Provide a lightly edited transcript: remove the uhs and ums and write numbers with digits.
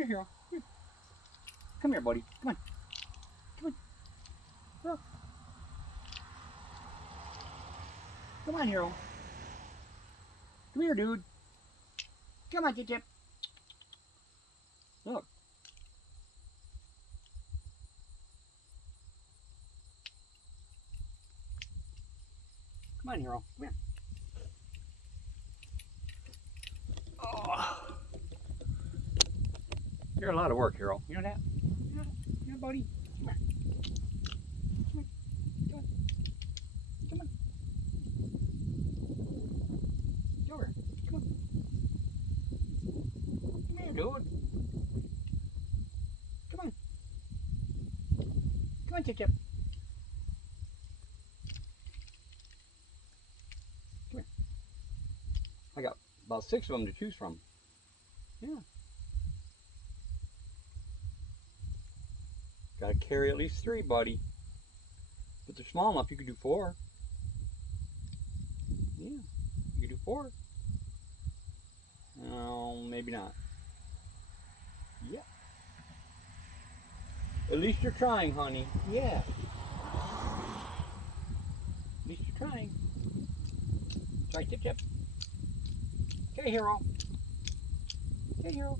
here, Hero. Here. Come here, buddy. Come on. Come on. Look. Come on, Hero. Come here, dude. Come on, Chip. Look. Come on, Hero. Come here. Oh. You're a lot of work, Hero. You know that? You know that? You know, buddy? Come here. Come here. Come on. Come on. Get over here. Come on. Come here, dude. Come on. Come on, Chip. Come here. I got about 6 of them to choose from. Yeah. Gotta carry at least 3, buddy. But they're small enough, you could do 4. Yeah, you could do 4. No, maybe not. Yeah. At least you're trying, honey. Yeah. At least you're trying. Try, Chip. Okay, Hero. Okay, Hero.